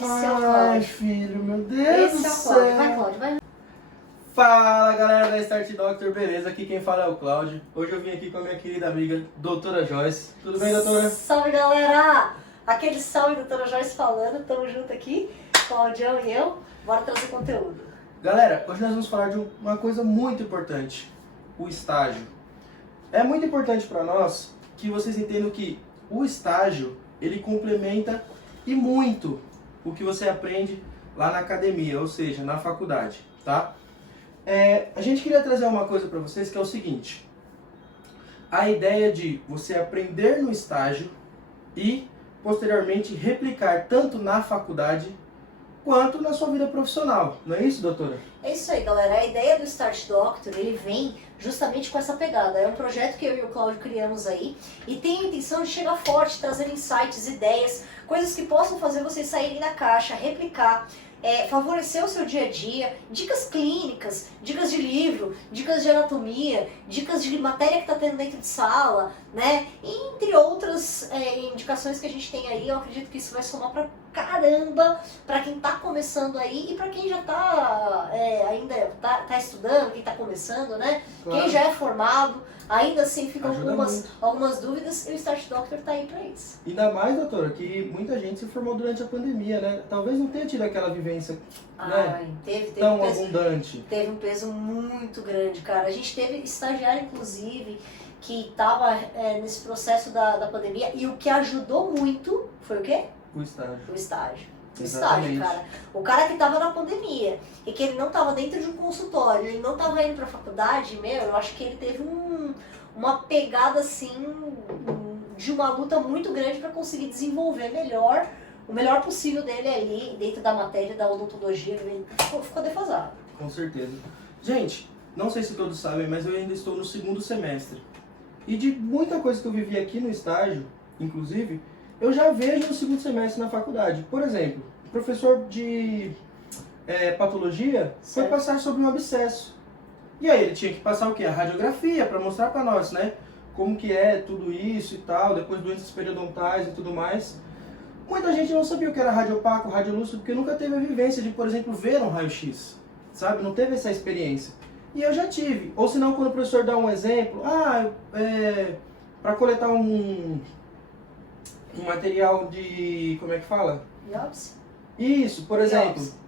Esse é o Ai, Cláudio. filho, meu Deus Esse do é o céu. Cláudio. Vai, Cláudio, vai. Fala, galera da Start Doctor, beleza? Aqui quem fala é o Cláudio. Hoje eu vim aqui com a minha querida amiga, doutora Joyce. Tudo bem, doutora? Salve, galera! Aquele salve, doutora Joyce falando. Tamo junto aqui, Claudião e eu. Bora trazer conteúdo. Galera, hoje nós vamos falar de uma coisa muito importante. O estágio. É muito importante para nós que vocês entendam que o estágio, ele complementa e muito o que você aprende lá na academia, ou seja, na faculdade, tá? A gente queria trazer uma coisa para vocês que é o seguinte: a ideia de você aprender no estágio e posteriormente replicar tanto na faculdade quanto na sua vida profissional. Não é isso, doutora? É isso aí, galera. A ideia do Start Doctor, ele vem justamente com essa pegada. É um projeto que eu e o Cláudio criamos aí e tem a intenção de chegar forte, trazer insights, ideias, coisas que possam fazer vocês saírem da caixa, replicar, favorecer o seu dia a dia, dicas clínicas, dicas de livro, dicas de anatomia, dicas de matéria que está tendo dentro de sala, né? Entre outras indicações que a gente tem aí. Eu acredito que isso vai somar pra caramba para quem está começando aí e para quem já está ainda tá estudando, quem está começando, né? Claro. Quem já é formado, ainda assim ficam Ajuda algumas dúvidas e o Start Doctor está aí para isso. Ainda mais, doutora, que muita gente se formou durante a pandemia, né? Talvez não tenha tido aquela vivência, né? Teve Tão um peso, abundante. teve um peso muito grande, cara. A gente teve estagiário, inclusive, que estava nesse processo da pandemia, e o que ajudou muito foi o quê? O estágio. O estágio. O Exatamente. estágio, cara. O cara que estava na pandemia e que ele não estava dentro de um consultório, ele não estava indo para a faculdade, eu acho que ele teve uma pegada assim de uma luta muito grande para conseguir desenvolver melhor, o melhor possível dele ali dentro da matéria da odontologia. Ele ficou defasado. Com certeza. Gente, não sei se todos sabem, mas eu ainda estou no segundo semestre. E de muita coisa que eu vivi aqui no estágio, inclusive, eu já vejo no segundo semestre na faculdade. Por exemplo, o professor de patologia foi Certo. passar sobre um abscesso. E aí ele tinha que passar o quê? A radiografia, para mostrar para nós, né? Como que é tudo isso e tal, depois doenças periodontais e tudo mais. Muita gente não sabia o que era radiopaco, radiolúcido, porque nunca teve a vivência de, por exemplo, ver um raio-x, sabe? Não teve essa experiência. E eu já tive. Ou senão, quando o professor dá um exemplo, para coletar um material de, como é que fala? Biópsia? Isso, por exemplo. Biópsia.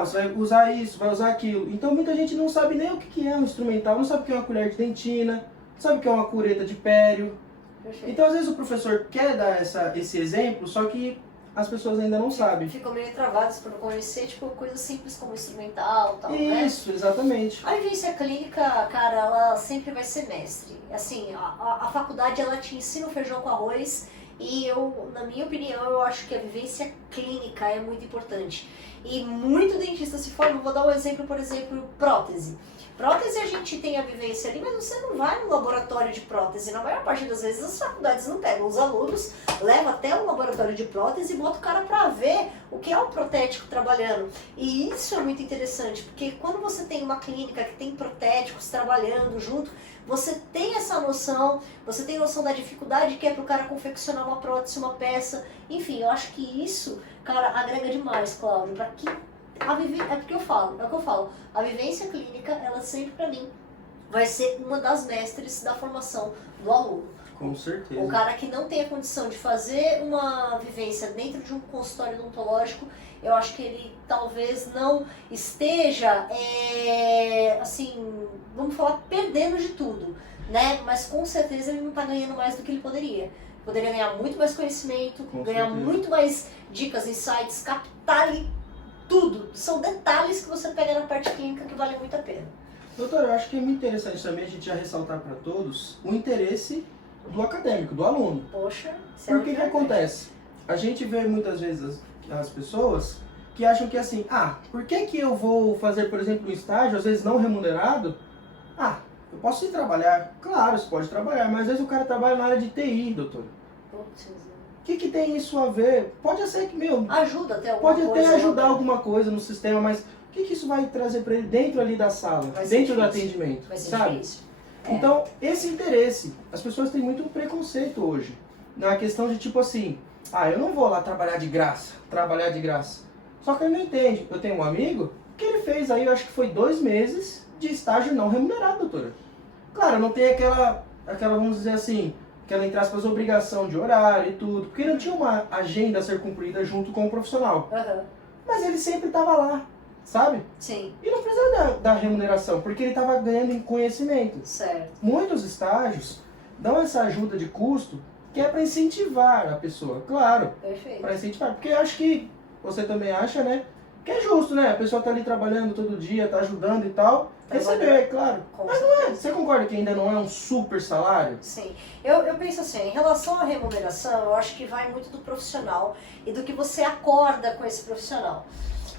Você vai usar isso, vai usar aquilo. Então muita gente não sabe nem o que é um instrumental, não sabe o que é uma colher de dentina, não sabe o que é uma cureta de pério. Perfeito. Então às vezes o professor quer dar esse exemplo, só que as pessoas ainda não sabem. Ficam meio travadas por não conhecer, tipo, coisas simples como instrumental e tal, né? Isso, exatamente. A vivência clínica, cara, ela sempre vai ser mestre. Assim, a faculdade, ela te ensina o feijão com arroz e na minha opinião, eu acho que a vivência clínica é muito importante. E muito dentista se forma. Vou dar um exemplo, por exemplo, prótese. Prótese a gente tem a vivência ali, mas você não vai no laboratório de prótese. Na maior parte das vezes as faculdades não pegam os alunos, levam até o laboratório de prótese e botam o cara pra ver o que é o protético trabalhando. E isso é muito interessante, porque quando você tem uma clínica que tem protéticos trabalhando junto, você tem essa noção, você tem noção da dificuldade que é pro cara confeccionar uma prótese, uma peça. Enfim, eu acho que isso, cara, agrega demais, Cláudio, pra que é o que eu falo, a vivência clínica, ela sempre pra mim vai ser uma das mestres da formação do aluno. Com certeza. O cara que não tem a condição de fazer uma vivência dentro de um consultório odontológico, eu acho que ele talvez não esteja, assim, vamos falar, perdendo de tudo, né? Mas com certeza ele não está ganhando mais do que ele poderia. Poderia ganhar muito mais conhecimento, Com ganhar certeza. muito mais dicas, insights, captar ali tudo. São detalhes que você pega na parte clínica que valem muito a pena. Doutor, eu acho que é muito interessante também a gente já ressaltar para todos o interesse do acadêmico, do aluno. Poxa, isso Por que muito que importante. acontece? A gente vê muitas vezes as pessoas que acham que assim, por que eu vou fazer, por exemplo, um estágio, às vezes não remunerado? Eu posso ir trabalhar. Claro, você pode trabalhar, mas às vezes o cara trabalha na área de TI, doutor. Putz, O que tem isso a ver? Pode ser que, ajuda até alguma pode coisa. até ajudar alguma coisa no sistema, mas o que isso vai trazer para ele dentro ali da sala, Vai ser dentro do difícil. atendimento, Vai ser sabe? difícil. Então, esse interesse, as pessoas têm muito preconceito hoje, na questão de tipo assim, eu não vou lá trabalhar de graça. Só que ele não entende. Eu tenho um amigo que ele fez aí, eu acho que foi 2 meses de estágio não remunerado, doutora. Claro, não tem aquela vamos dizer assim, aquela, entre aspas, obrigação de horário e tudo, porque não tinha uma agenda a ser cumprida junto com o profissional. Aham. Mas ele sempre estava lá, sabe? Sim, E não precisava da remuneração, porque ele estava ganhando em conhecimento. certo. Muitos estágios dão essa ajuda de custo, que é para incentivar a pessoa, claro, Perfeito. para incentivar, porque eu acho que você também acha, né, que é justo, né? A pessoa tá ali trabalhando todo dia, tá ajudando e tal, receber, claro. Com Mas não é, certeza. você concorda que ainda não é um super salário? Sim, eu penso assim, em relação à remuneração, eu acho que vai muito do profissional e do que você acorda com esse profissional.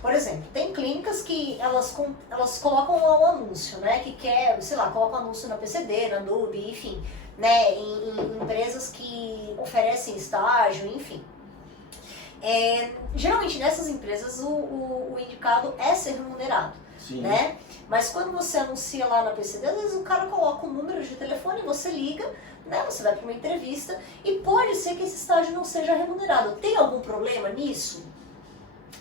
Por exemplo, tem clínicas que elas colocam lá um anúncio, né, que quer, sei lá, colocam anúncio na PCD, na Nub, enfim, né, em empresas que oferecem estágio, enfim. Geralmente nessas empresas o indicado é ser remunerado, Sim. né? Mas quando você anuncia lá na PCD, às vezes o cara coloca um número de telefone, você liga, né? Você vai para uma entrevista e pode ser que esse estágio não seja remunerado. Tem algum problema nisso?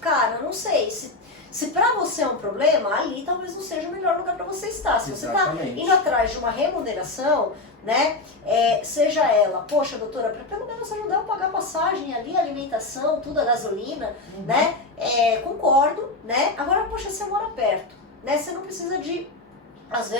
Cara, eu não sei. Se pra você é um problema, ali talvez não seja o melhor lugar para você estar. Se você tá Exatamente. indo atrás de uma remuneração, né? Seja ela, poxa, doutora, para pelo menos ajudar eu a pagar passagem ali, alimentação, tudo, a gasolina, né? Concordo, né? Agora, poxa, você mora perto, né? Você não precisa de, às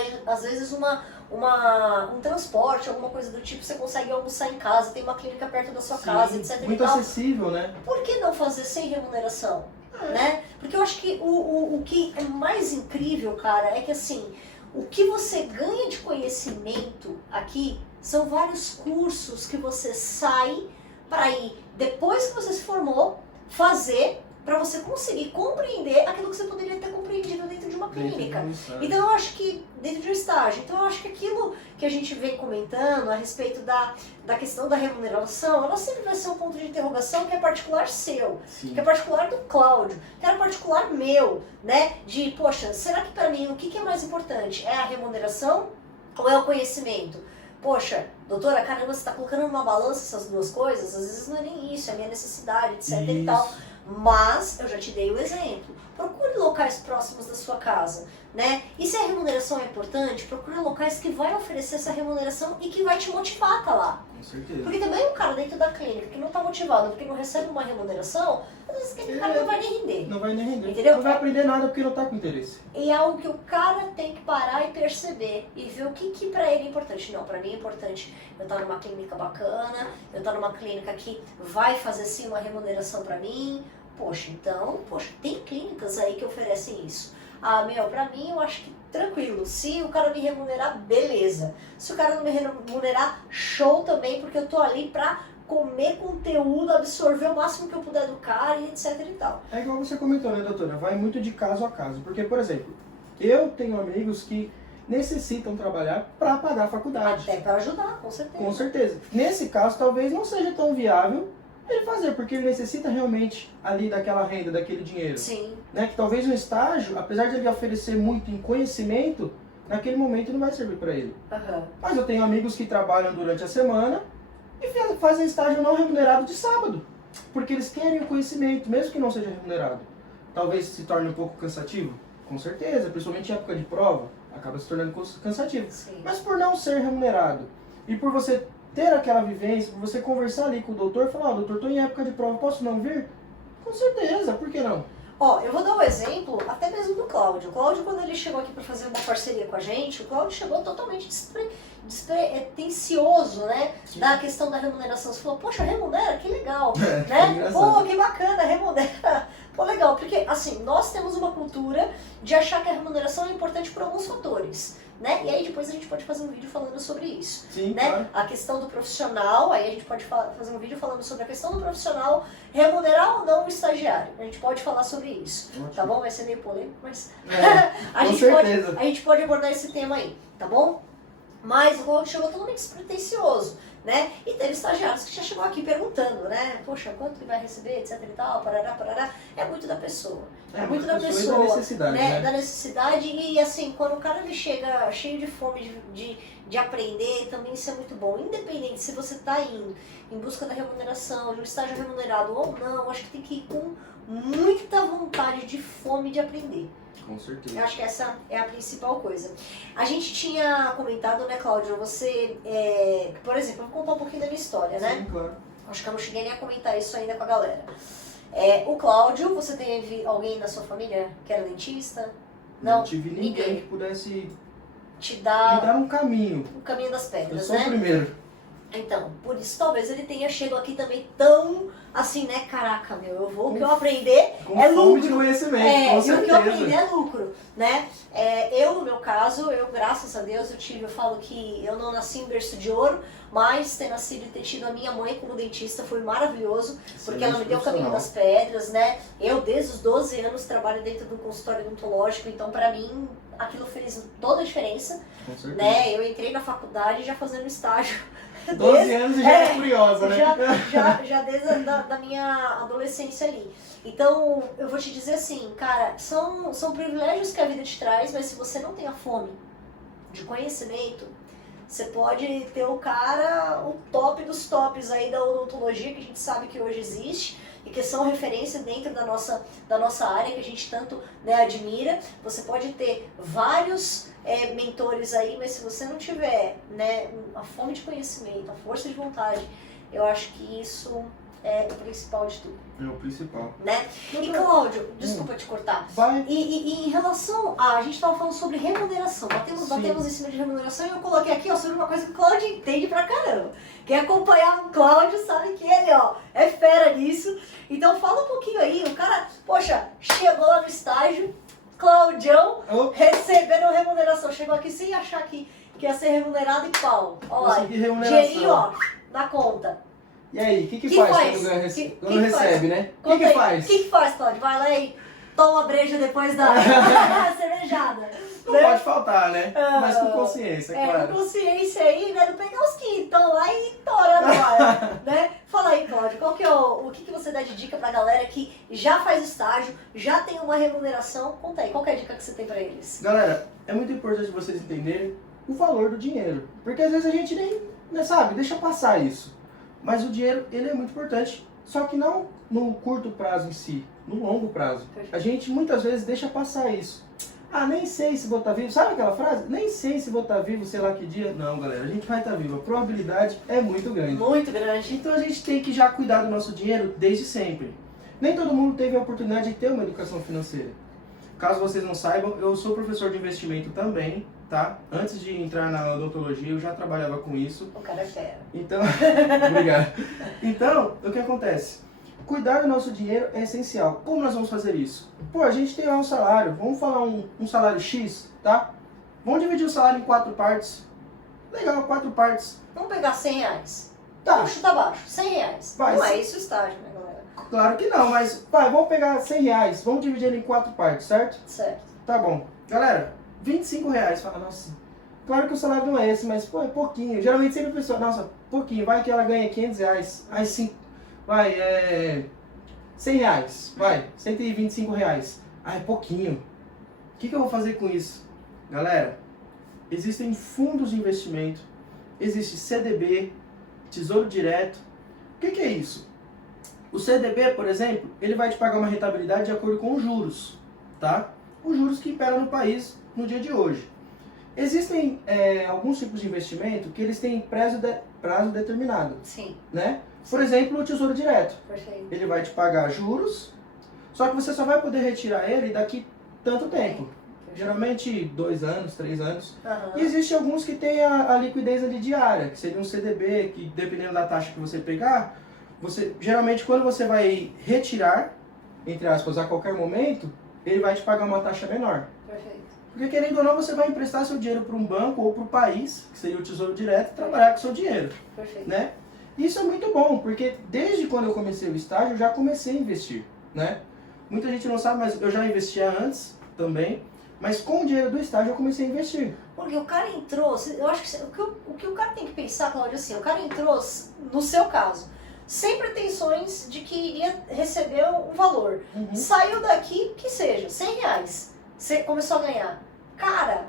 vezes um transporte, alguma coisa do tipo, você consegue almoçar em casa, tem uma clínica perto da sua Sim, casa, etc. muito e tal. acessível, né? Por que não fazer sem remuneração? Né? Porque eu acho que o que é mais incrível, cara, é que assim, o que você ganha de conhecimento aqui são vários cursos que você sai para ir, depois que você se formou, fazer para você conseguir compreender aquilo que você poderia ter compreendido dentro de uma clínica. Então eu acho que, dentro de um estágio, então eu acho que aquilo que a gente vem comentando a respeito da questão da remuneração, ela sempre vai ser um ponto de interrogação que é particular seu, Sim. que é particular do Cláudio, que é particular meu, né? De, poxa, será que para mim o que é mais importante? É a remuneração ou é o conhecimento? Poxa, doutora, caramba, você está colocando numa balança essas duas coisas? Às vezes não é nem isso, é a minha necessidade, etc e tal. Mas, eu já te dei o exemplo, procure locais próximos da sua casa, né? E se a remuneração é importante, procure locais que vai oferecer essa remuneração e que vai te motivar a estar lá. Com certeza. Porque também um cara dentro da clínica que não está motivado porque não recebe uma remuneração, às vezes aquele cara não vai nem render. Não vai nem render. Entendeu? Não vai aprender nada porque não tá com interesse. E é algo que o cara tem que parar e perceber e ver o que para ele é importante. Não, para mim é importante eu estar numa clínica bacana, eu estar numa clínica que vai fazer sim uma remuneração para mim. Poxa, tem clínicas aí que oferecem isso. Ah, pra mim eu acho que tranquilo. Se o cara me remunerar, beleza. Se o cara não me remunerar, show também, porque eu tô ali pra comer conteúdo, absorver o máximo que eu puder do cara e etc e tal. É igual você comentou, né, doutora? Vai muito de caso a caso. Porque, por exemplo, eu tenho amigos que necessitam trabalhar para pagar a faculdade. Até para ajudar, com certeza. Com certeza. Nesse caso, talvez não seja tão viável ele fazer, porque ele necessita realmente ali daquela renda, daquele dinheiro. Sim. Né? Que talvez um estágio, apesar de ele oferecer muito em conhecimento, naquele momento não vai servir para ele. Uhum. Mas eu tenho amigos que trabalham durante a semana e fazem estágio não remunerado de sábado, porque eles querem o conhecimento, mesmo que não seja remunerado. Talvez se torne um pouco cansativo, com certeza, principalmente em época de prova, acaba se tornando cansativo. Sim. Mas por não ser remunerado e por você ter aquela vivência, por você conversar ali com o doutor e falar, doutor, estou em época de prova, posso não vir? Com certeza, por que não? Ó, eu vou dar um exemplo até mesmo do Cláudio. O Cláudio, quando ele chegou aqui para fazer uma parceria com a gente, o Cláudio chegou totalmente despretensioso, né? Sim. Da questão da remuneração. Você falou, poxa, remunera? Que legal, Que né? engraçado. Pô, que bacana, remunera. Pô, legal, porque assim, nós temos uma cultura de achar que a remuneração é importante por alguns fatores, né? E aí depois a gente pode fazer um vídeo falando sobre isso. Sim, Né? claro. A questão do profissional, aí a gente pode fazer um vídeo falando sobre a questão do profissional remunerar ou não o estagiário. A gente pode falar sobre isso, Ótimo. tá bom? Vai ser meio polêmico, mas É, a com gente certeza. a gente pode abordar esse tema aí, tá bom? Mas o Cláudio chegou totalmente despretensioso, né? E teve estagiários que já chegou aqui perguntando, né? Poxa, quanto que vai receber, etc e tal, parará, parará. É muito da pessoa. É muito da e pessoa, da necessidade, né? Da necessidade e assim, quando o cara ele chega cheio de fome de aprender, também isso é muito bom. Independente se você tá indo em busca da remuneração, de um estágio remunerado ou não, acho que tem que ir com muita vontade de fome de aprender. Com certeza. Eu acho que essa é a principal coisa. A gente tinha comentado, né, Cláudio, você, por exemplo, eu vou contar um pouquinho da minha história, né? Sim, claro. Acho que eu não cheguei nem a comentar isso ainda com a galera. O Cláudio, você teve alguém da sua família que era dentista? Não tive ninguém que pudesse te me dar dar um caminho. o caminho das Eu pedras, sou o né? primeiro. Então, por isso talvez ele tenha chegado aqui também tão assim, né? Caraca, meu, o que eu aprender Com é fome de lucro. conhecimento, com E o que eu certeza. aprender é lucro, né? Eu, no meu caso, graças a Deus, eu falo que eu não nasci em berço de ouro, mas ter nascido e ter tido a minha mãe como dentista foi maravilhoso, porque ela me deu o caminho das pedras, né? Eu, desde os 12 anos, trabalho dentro do consultório odontológico, então pra mim aquilo fez toda a diferença, Com certeza. né? Eu entrei na faculdade já fazendo estágio. 12 anos e já é curiosa, né? Já desde da minha adolescência ali. Então, eu vou te dizer assim, cara, são privilégios que a vida te traz, mas se você não tem a fome de conhecimento, você pode ter o top dos tops aí da odontologia, que a gente sabe que hoje existe, e que são referência dentro da nossa área, que a gente tanto, né, admira. Você pode ter vários mentores aí, mas se você não tiver, né, a fome de conhecimento, a força de vontade, eu acho que isso é o principal de tudo, É o principal. né? E Cláudio, desculpa te cortar. Vai. E em relação a gente estava falando sobre remuneração, batemos em cima de remuneração e eu coloquei aqui, ó, sobre uma coisa que o Cláudio entende pra caramba. Quem acompanhar o Cláudio sabe que ele, ó, é fera nisso. Então fala um pouquinho aí, o cara, poxa, chegou lá no estágio, Claudião, recebendo remuneração, chegou aqui sem achar que ia ser remunerado e pau. Ó lá, Consegui remuneração. dinheirinho, ó, na conta. E aí, o que Que faz faz? quando recebe, né? O Conta que aí, faz? O que faz, Cláudio? Vai lá e toma a breja depois da cervejada. Não né? pode faltar, né? Mas com consciência, claro. Com consciência aí, né? Não pegar os que estão lá e tora agora, né? Fala aí, Cláudio, qual que é o que você dá de dica pra galera que já faz estágio, já tem uma remuneração? Conta aí, qual que é a dica que você tem pra eles? Galera, é muito importante vocês entenderem o valor do dinheiro. Porque às vezes a gente nem sabe, deixa passar isso. Mas o dinheiro, ele é muito importante. Só que não no curto prazo em si, no longo prazo. A gente muitas vezes deixa passar isso. Ah, nem sei se vou estar vivo. Sabe aquela frase? Nem sei se vou estar vivo, sei lá que dia. Não, galera, a gente vai estar vivo. A probabilidade é muito grande. Muito grande. Então a gente tem que já cuidar do nosso dinheiro desde sempre. Nem todo mundo teve a oportunidade de ter uma educação financeira. Caso vocês não saibam, eu sou professor de investimento também, tá? Antes de entrar na odontologia, eu já trabalhava com isso. O cara é fera. Então, obrigado. Então, o que acontece? Cuidar do nosso dinheiro é essencial. Como nós vamos fazer isso? Pô, a gente tem lá um salário, vamos falar um salário X, tá? Vamos dividir o salário em 4 partes. Legal, 4 partes. Vamos pegar 100 reais. Tá. Vamos chutar baixo, 100 reais. Vai, Não é isso o estágio, né, galera? Claro que não, mas vai, vamos pegar 100 reais, vamos dividir ele em 4 partes, certo? Certo. Tá bom. Galera, 25 reais. Fala, nossa, claro que o salário não é esse, mas pô, é pouquinho. Geralmente sempre a pessoa, nossa, pouquinho, vai que ela ganha 500 reais. Aí sim, vai, 100 reais, vai, 125 reais. Ah, é pouquinho. O que eu vou fazer com isso? Galera, existem fundos de investimento, existe CDB, Tesouro Direto. O que é isso? O CDB, por exemplo, ele vai te pagar uma rentabilidade de acordo com os juros, tá? Os juros que imperam no país no dia de hoje. Existem alguns tipos de investimento que eles têm prazo determinado. Sim. Né? Por exemplo, o Tesouro Direto. Perfeito. Ele vai te pagar juros, só que você só vai poder retirar ele daqui tanto tempo. Geralmente 2 anos, 3 anos. Uhum. E existem alguns que têm a liquidez ali diária, que seria um CDB, que dependendo da taxa que você pegar, geralmente quando você vai retirar, entre aspas, a qualquer momento, ele vai te pagar uma taxa menor. Perfeito. Porque querendo ou não, você vai emprestar seu dinheiro para um banco ou para o país, que seria o Tesouro Direto, e trabalhar com seu dinheiro. Perfeito. Né? Isso é muito bom, porque desde quando eu comecei o estágio, eu já comecei a investir. Né? Muita gente não sabe, mas eu já investia antes também. Mas com o dinheiro do estágio eu comecei a investir. Porque o cara entrou, eu acho que o que o cara tem que pensar, Cláudio, assim, o cara entrou, no seu caso, sem pretensões de que iria receber um valor. Uhum. Saiu daqui, que seja, 100 reais, você começou a ganhar. Cara,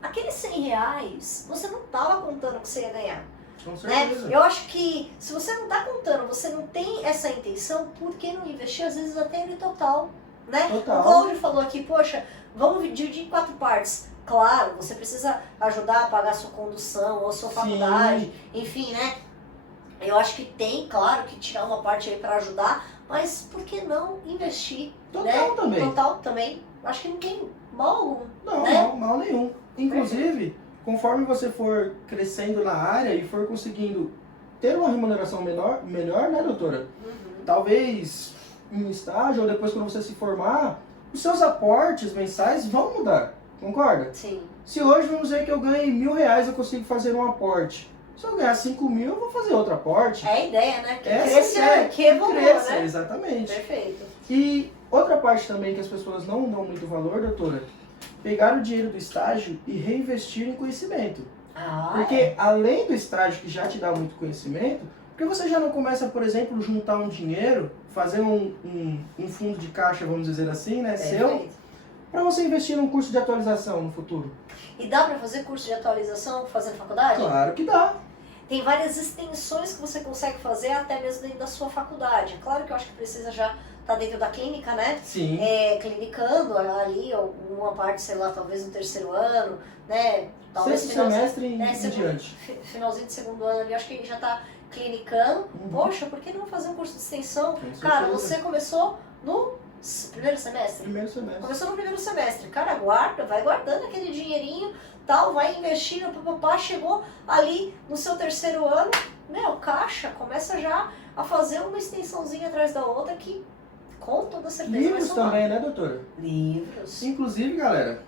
aqueles 100 reais, você não estava contando que você ia ganhar. Com Né? certeza. Eu acho que se você não está contando, você não tem essa intenção, por que não investir, às vezes, até no total? Né? Total. O Cláudio falou aqui, poxa, vamos dividir em 4 partes. Claro, você precisa ajudar a pagar a sua condução, ou a sua faculdade, enfim, né? Eu acho que tem, claro, que tirar uma parte aí para ajudar, mas por que não investir? Total né? também. Total também. Acho que não tem mal algum. Não, né? mal nenhum. Inclusive, conforme você for crescendo na área e for conseguindo ter uma remuneração melhor, né, doutora? Uhum. Talvez em estágio ou depois quando você se formar, os seus aportes mensais vão mudar. Concorda? Sim. Se hoje, vamos dizer que eu ganhei R$1.000, eu consigo fazer um aporte. Se eu ganhar 5.000, eu vou fazer outro aporte. É a ideia, né? Que Essa cresça, ideia, que evolua, cresça, né? exatamente. Perfeito. E outra parte também que as pessoas não dão muito valor, doutora, pegar o dinheiro do estágio e reinvestir em conhecimento. Porque além do estágio que já te dá muito conhecimento, porque você já não começa, por exemplo, juntar um dinheiro, fazer um fundo de caixa, vamos dizer assim, né, seu, para você investir num curso de atualização no futuro? E dá pra fazer curso de atualização fazendo faculdade? Claro que dá. Tem várias extensões que você consegue fazer até mesmo dentro da sua faculdade. Claro que eu acho que precisa já estar dentro da clínica, né? Sim. Clinicando ali, alguma parte, sei lá, talvez no 3º ano, né? Talvez Sexto semestre em diante. Finalzinho de 2º ano ali, acho que já está clinicando. Uhum. Poxa, por que não fazer um curso de extensão? Com Cara, certeza. você começou no primeiro semestre? Primeiro semestre. Começou no primeiro semestre. Cara, vai guardando aquele dinheirinho, tal, vai investindo, papapá, chegou ali no seu 3º ano, o caixa começa já a fazer uma extensãozinha atrás da outra que, com toda certeza, vai Livros somar. também, né, doutora? Livros. Inclusive, galera,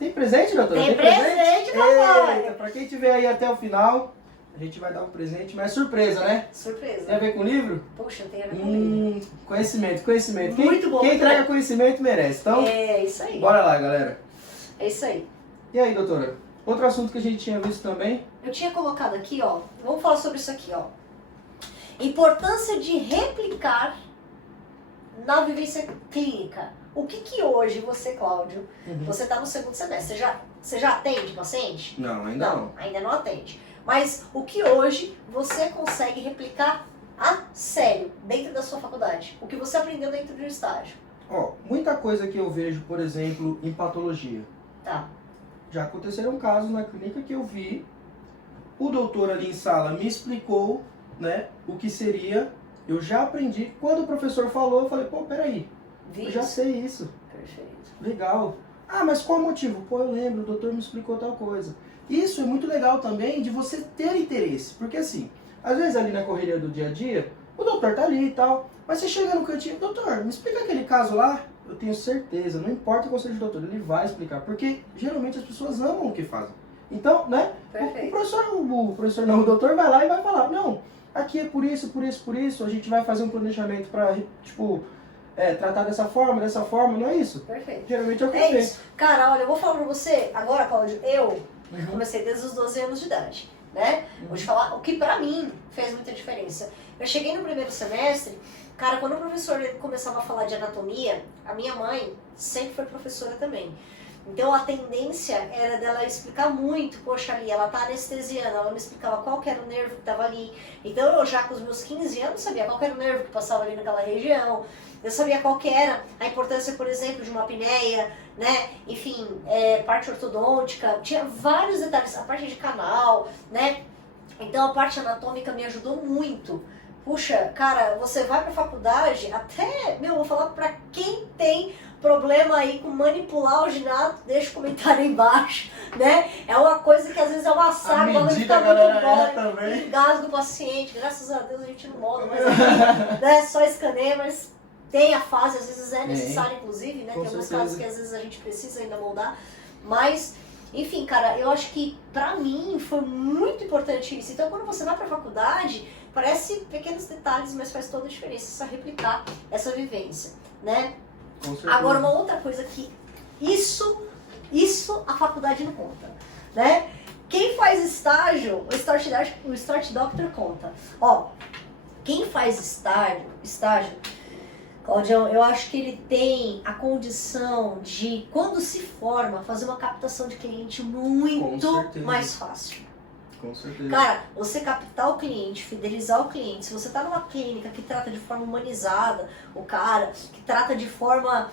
tem presente, doutora? Tem presente, papai! Eita, pra quem tiver aí até o final, a gente vai dar um presente, mas surpresa, né? Surpresa. Tem a ver com livro? Puxa, tem a ver com livro. Conhecimento. Muito bom, Quem muito entrega bom. conhecimento merece. Então, É isso aí. bora lá, galera. É isso aí. E aí, doutora? Outro assunto que a gente tinha visto também. Eu tinha colocado aqui, ó. Vamos falar sobre isso aqui, ó. Importância de replicar na vivência clínica. O que hoje você, Cláudio, você está no 2º semestre, você já atende paciente? Não, ainda não. Ainda não atende. Mas o que hoje você consegue replicar a sério dentro da sua faculdade? O que você aprendeu dentro do estágio? Ó, muita coisa que eu vejo, por exemplo, em patologia. Tá. Já aconteceram casos na clínica que eu vi, o doutor ali em sala me explicou, né, o que seria, eu já aprendi. Quando o professor falou, eu falei, pô, peraí, eu já sei isso. Perfeito. Legal. Ah, mas qual o motivo? Pô, eu lembro, o doutor me explicou tal coisa. Isso é muito legal também de você ter interesse, porque assim, às vezes ali na correria do dia a dia, o doutor tá ali e tal, mas você chega no cantinho, doutor, me explica aquele caso lá. Eu tenho certeza, não importa qual seja o doutor, ele vai explicar, porque geralmente as pessoas amam o que fazem. Então, né, Perfeito. o doutor vai lá e vai falar, não, aqui é por isso, a gente vai fazer um planejamento para, tipo, tratar dessa forma, não é isso? Perfeito. Geralmente é o que É eu isso. Cara, olha, eu vou falar pra você, agora, Cláudio, eu Uhum. comecei desde os 12 anos de idade, né? Vou te falar o que pra mim fez muita diferença. Eu cheguei no 1º semestre, cara, quando o professor começava a falar de anatomia, a minha mãe sempre foi professora também. Então a tendência era dela explicar muito, poxa, ali, ela tá anestesiando, ela me explicava qual que era o nervo que tava ali. Então eu já com os meus 15 anos sabia qual que era o nervo que passava ali naquela região. Eu sabia qual que era a importância, por exemplo, de uma apneia, né? Enfim, parte ortodôntica, tinha vários detalhes, a parte de canal, né? Então a parte anatômica me ajudou muito. Puxa, cara, você vai pra faculdade, até, vou falar pra quem tem problema aí com manipular o ginato, deixa o comentário aí embaixo, né? É uma coisa que às vezes é uma saga, quando ele fica muito mole, engasga o paciente, graças a Deus a gente não molda, mas aqui, né, só escaneia, mas tem a fase, às vezes é necessário, inclusive, né? Tem alguns casos que às vezes a gente precisa ainda moldar, mas, enfim, cara, eu acho que pra mim foi muito importante isso. Então, quando você vai pra faculdade, parece pequenos detalhes, mas faz toda a diferença essa replicar essa vivência, né? Agora, uma outra coisa que isso a faculdade não conta, né? Quem faz estágio, o Start Doctor conta. Ó, quem faz estágio, Claudião, eu acho que ele tem a condição de, quando se forma, fazer uma captação de cliente muito mais fácil. Com certeza. Cara, você captar o cliente, fidelizar o cliente, se você tá numa clínica que trata de forma humanizada o cara, que trata de forma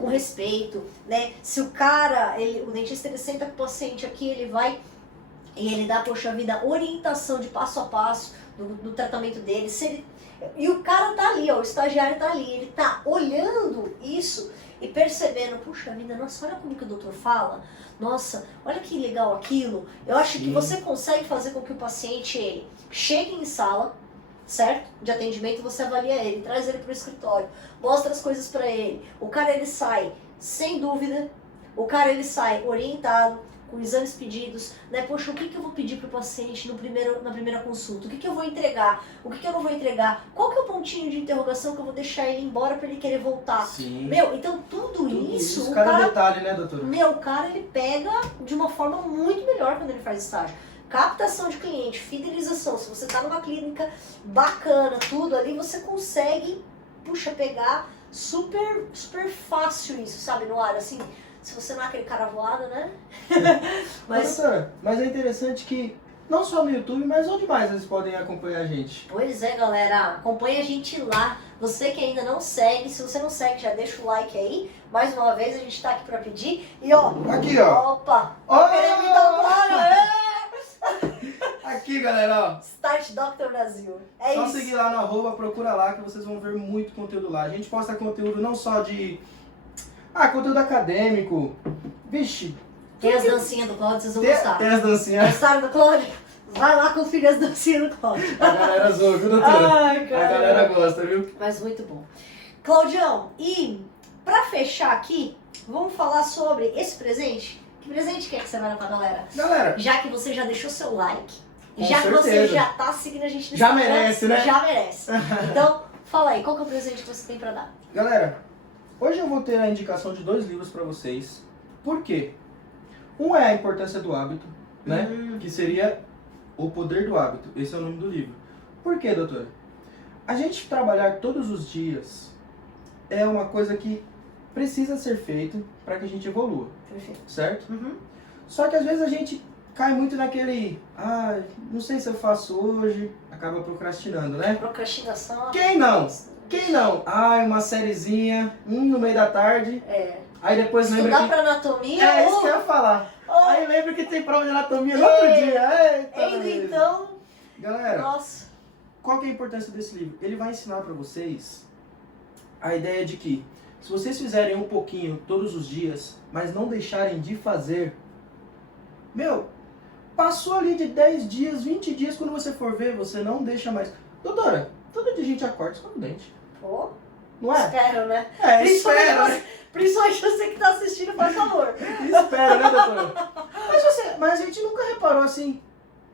com respeito, né? Se o cara, o dentista ele senta com o paciente aqui, ele vai e ele dá, poxa vida, orientação de passo a passo do tratamento dele. E o cara tá ali, ó, o estagiário tá ali, ele tá olhando isso e percebendo, puxa vida, nossa, olha como que o doutor fala, nossa, olha que legal aquilo. Eu acho que você consegue fazer com que o paciente ele chegue em sala, certo? De atendimento, você avalia ele, traz ele pro escritório, mostra as coisas para ele. O cara ele sai sem dúvida, o cara ele sai orientado, com exames pedidos, né? Poxa, o que eu vou pedir pro paciente na primeira consulta? O que eu vou entregar? O que eu não vou entregar? Qual que é o pontinho de interrogação que eu vou deixar ele embora para ele querer voltar? Sim. Meu, então tudo isso, o cada cara, detalhe, né, doutora? meu, o cara ele pega de uma forma muito melhor quando ele faz estágio. Captação de cliente, fidelização, se você tá numa clínica bacana, tudo ali, você consegue, puxa, pegar super, super fácil isso, sabe, no ar, assim. Se você não é aquele cara voado, né? Doutora, mas é interessante que não só no YouTube, mas onde mais eles podem acompanhar a gente? Pois é, galera. Acompanha a gente lá. Você que ainda não segue, se você não segue, já deixa o like aí. Mais uma vez, a gente tá aqui pra pedir. E ó... Aqui, ó. Opa! Ó! Queremos então, bora! Aqui, galera, ó. Start Dr. Brasil. É só isso. seguir lá no @, procura lá que vocês vão ver muito conteúdo lá. A gente posta conteúdo não só de... conteúdo acadêmico. Vixe. Tem as dancinhas do Cláudio, vocês vão gostar. Tem as dancinhas. Gostaram do Cláudio? Vai lá conferir as dancinhas do Cláudio. A galera zoa, viu, doutora? Ai, cara. A galera gosta, viu? Mas muito bom. Claudião, e pra fechar aqui, vamos falar sobre esse presente? Que presente que é que você vai dar pra galera? Galera, Já que você já deixou seu like, Com já que você certeza. já tá seguindo a gente no Já Instagram, merece, né? Já merece. Então, fala aí, qual que é o presente que você tem pra dar? galera, hoje eu vou ter a indicação de 2 livros pra vocês. Por quê? Um é A Importância do Hábito, né? Que seria O Poder do Hábito. Esse é o nome do livro. Por quê, doutora? A gente trabalhar todos os dias é uma coisa que precisa ser feito para que a gente evolua, Perfeito. certo? Uhum. Só que às vezes a gente cai muito naquele, não sei se eu faço hoje, acaba procrastinando, né? Procrastinação. Quem não? Quem não? Uma sériezinha, no meio da tarde, É. aí depois lembra Estudar que... pra anatomia É isso ou... que eu ia falar. ou Aí lembra que tem prova de anatomia no outro dia. Eita, ainda beleza. então... Galera, Nossa. qual que é a importância desse livro? Ele vai ensinar pra vocês a ideia de que se vocês fizerem um pouquinho todos os dias, mas não deixarem de fazer, passou ali de 10 dias, 20 dias, quando você for ver, você não deixa mais. Doutora, todo dia a gente acorda e escova o dente. Pô, Não é? espero, né? Espera, né? Principalmente você que tá assistindo, faz favor. Espera, né, doutora? Mas a gente nunca reparou assim,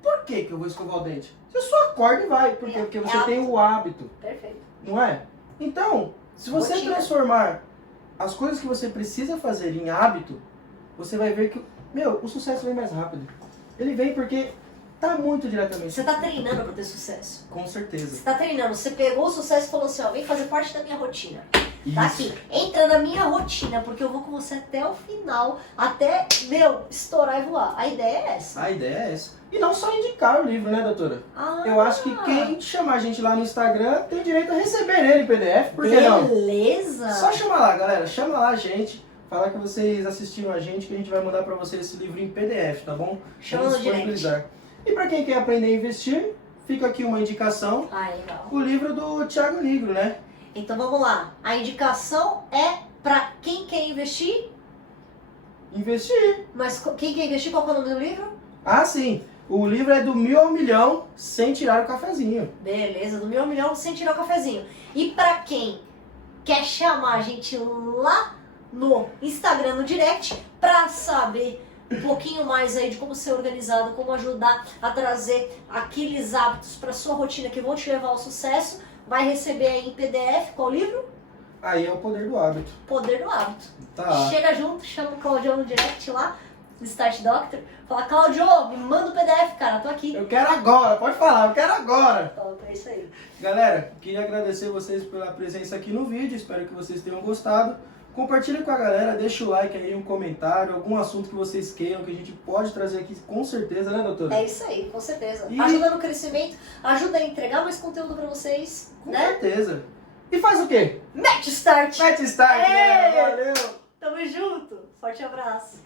por que eu vou escovar o dente? Você só acorda e vai. Por quê? Porque você tem o hábito, Perfeito. não é? Então, se você Rotina. transformar as coisas que você precisa fazer em hábito, você vai ver que, o sucesso vem mais rápido. Ele vem porque tá muito diretamente. Você tá treinando pra ter sucesso. Com certeza. Você tá treinando. Você pegou o sucesso e falou assim, ó, vem fazer parte da minha rotina. Isso. Tá aqui. Entra na minha rotina, porque eu vou com você até o final, até, estourar e voar. A ideia é essa. A ideia é essa. E não só indicar o livro, né, doutora? Ah, Eu acho que quem chamar a gente lá no Instagram tem direito a receber ele em PDF, por que não? Beleza. Só chamar lá, galera. Chama lá a gente. Falar que vocês assistiram a gente, que a gente vai mandar pra vocês esse livro em PDF, tá bom? Chama Vamos no direct. disponibilizar. E pra quem quer aprender a investir, fica aqui uma indicação. Legal. O livro do Thiago Nigro, né? Então vamos lá. A indicação é pra quem quer investir, Investir. mas quem quer investir, qual que é o nome do livro? Ah, sim. O livro é do 1000 ao milhão, sem tirar o cafezinho. Beleza, do 1.000 ao milhão sem tirar o cafezinho. E pra quem quer chamar a gente lá no Instagram, no direct, pra saber um pouquinho mais aí de como ser organizado, como ajudar a trazer aqueles hábitos pra sua rotina que vão te levar ao sucesso, vai receber aí em PDF, qual livro? Aí é o poder do hábito. Poder do Hábito. Tá. Chega junto, chama o Claudio no direct lá, no Start Doctor, fala, Claudio, me manda o PDF, cara, tô aqui. Eu quero agora, pode falar, eu quero agora. Então, é isso aí. Galera, queria agradecer vocês pela presença aqui no vídeo, espero que vocês tenham gostado. Compartilha com a galera, deixa o like aí, um comentário, algum assunto que vocês queiram, que a gente pode trazer aqui com certeza, né, doutora? É isso aí, com certeza. E- Ajuda no crescimento, ajuda a entregar mais conteúdo pra vocês, Com né? certeza. E faz o quê? Match Start! Match Start, Ei! né? Valeu! Tamo junto! Forte abraço!